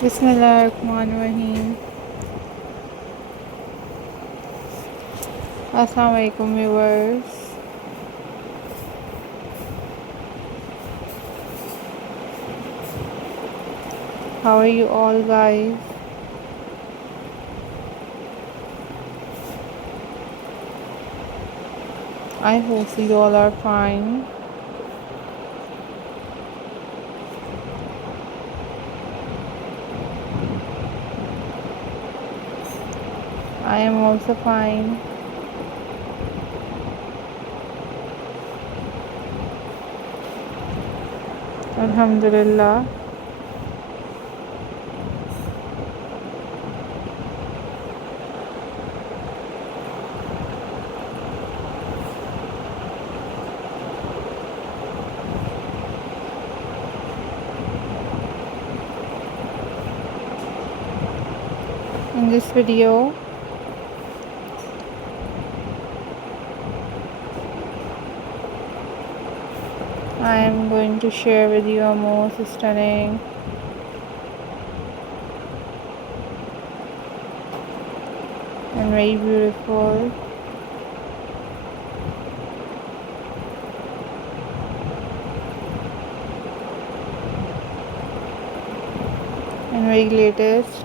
Bismillahirrahmanirrahim. Assalamu alaikum viewers. How are you all guys? I hope you all are fine. I am also fine. Alhamdulillah. In this video, I am going to share with you a most stunning and very beautiful and very latest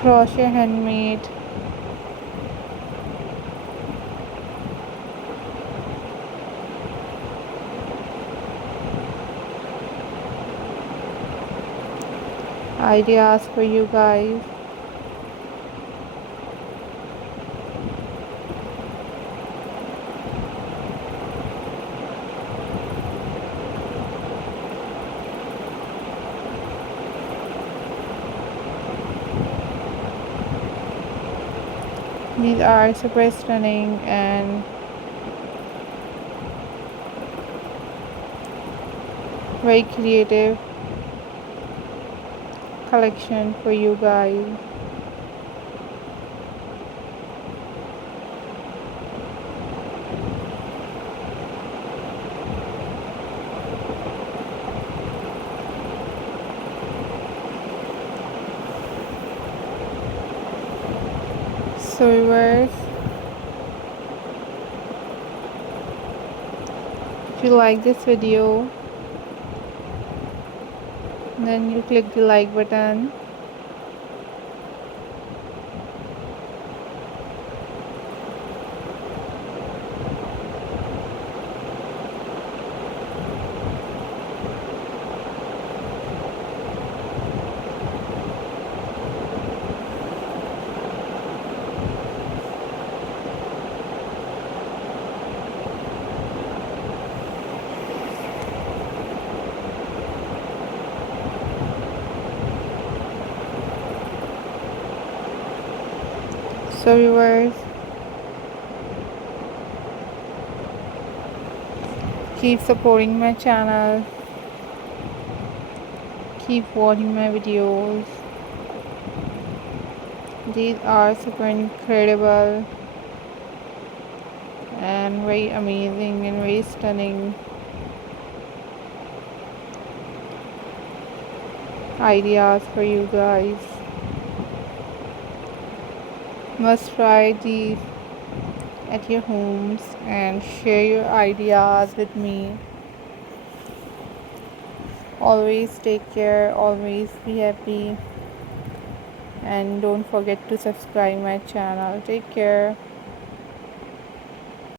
crochet handmade ideas for you guys. These are super stunning and very creative collection for you guys. So viewers, if you like this video, then you click the like button. So viewers, keep supporting my channel, keep watching my videos. These are super incredible and very amazing and very stunning ideas for you guys. Must try these at your homes and share your ideas with me. Always take care, always be happy, and don't forget to subscribe my channel. Take care.